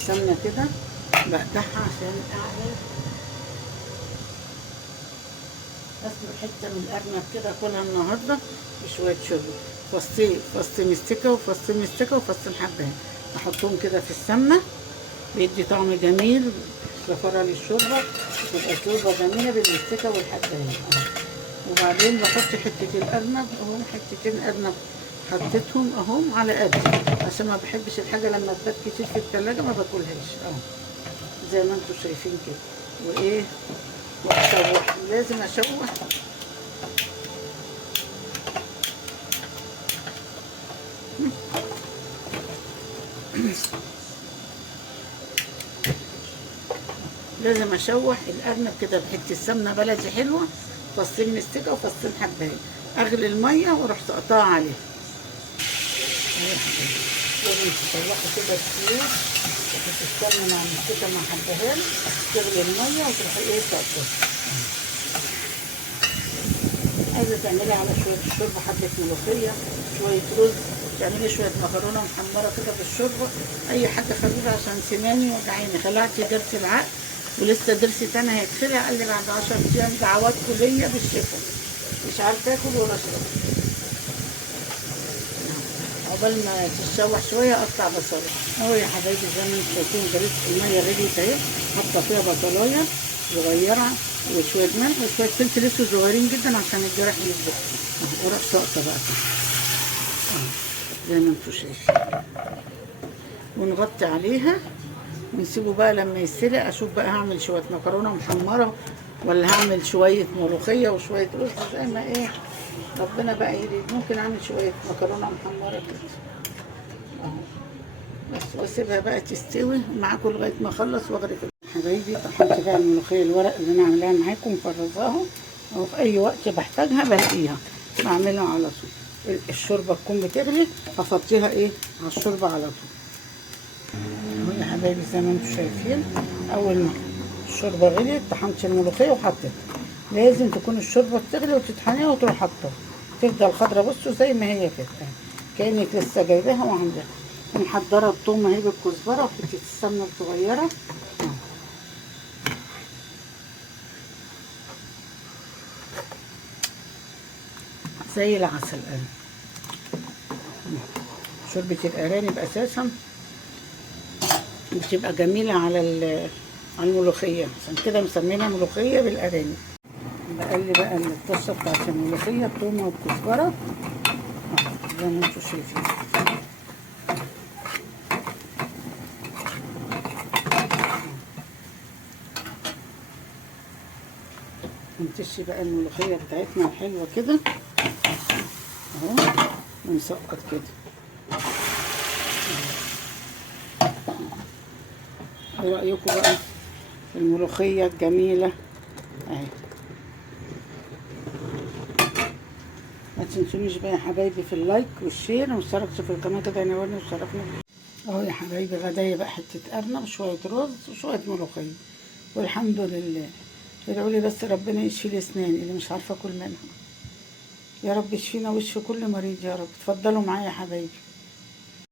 السمنه كده بقدحها عشان اعمل اسلق حته من الارنب كده اكلها النهارده بشويه شوربه. فص مستكه وفص مستكه وفصين حبهان احطهم كده في السمنه بيدي طعم جميل، زفره للشوربه، تبقى شوربه جميله بالمستكه والحبهان. وبعدين بحط حته الارنب اهم، حتتين ارنب حطيتهم اهم على قد، عشان ما بحبش الحاجه لما تبات كتير في التلاجة ما باكلهاش زي ما انتم شايفين كده. وايه واشوح، لازم اشوح لازم اشوح الارنب كده بحته سمنه بلدي حلوه، فصين مستكه وفصين حبهان، اغلي الميه واروح سقطها عليه. لازم تشوحي كده كتير، تحطي السمنه مع المستكه مع حبهان، تغلي الميه وتروحي ايه سقطها. عايزه تعملي على شويه شوربه حبه ملوخيه، شويه رز، تعملي شويه مكرونه محمره كده بالشوربه، اي حاجه خفيفه عشان سناني وجعاني. خلعتي ضرس العقل ولسه ضرس تاني هيتخلع، قال لي بعد 10 ايام دعواتكم ليا بالشفا، مش عارفه اكل ولا اشرب. عقبال ما تتشوح شويه اقطع بصله اهو يا حبايبي. زي ما انتم شايفين ضريت الميه غليت اهي، حاطه فيها بصلايه صغيره وشويه ملح وشويه فلفل اسود صغيرين جدا عشان الجرح يسبق. واروح ساقطه بقى زي ما انتم شايفين، ونغطي عليها ونسيبه بقى لما يتسلق. اشوف بقى هعمل شويه مكرونه محمره ولا هعمل شويه ملوخيه وشويه رز زي ما ايه ربنا بقى يريد. ممكن اعمل شويه مكرونه محمره كده اهو بس، واسيبها بقى تستوي معاكم لغايه ما اخلص واغرف. حبايبي طحنت بقى الملوخيه الورق اللي انا عاملاها معاكم مفرزاها، وفي اي وقت بحتاجها بلاقيها بعملها على طول. الشوربه تكون بتغلي هفضيها ايه على الشوربه على طول اهو يا حبايبي. زي ما انتم شايفين اول ما الشوربه غليت طحنت الملوخيه وحطيتها. لازم تكون الشوربه بتغلي وتطحنيها وتروح حطها، تفضل خضره بصوا زي ما هي كده كانك لسه جايباها وعاملاها. محضره الثوم اهي بالكزبره وحته السمنه الصغيره زي العسل. شوربه الارانب اساسا بتبقى جميله على الملوخيه، عشان كده مسمينها ملوخيه بالارانب. بقلي بقى الطشه بتاعت الملوخيه الثوم والكزبره زي ما انتم شايفين. نمتشي بقى الملوخيه بتاعتنا الحلوه كده اهو ونسقط كده. ايه رايكم بقى في الملوخيه الجميله اهي؟ ما تنسونيش بقى يا حبايبي في اللايك والشير واشتركوا في القناه كده ينورني وشرفني اهو يا حبايبي. غدايا بقى حته ارنب وشويه رز وشويه ملوخيه والحمد لله. ادعوا لي بس ربنا يشفي لي اسناني اللي مش عارفه اكل منها، يا رب يشفينا ويشفي كل مريض يا رب. اتفضلوا معايا يا حبايبي.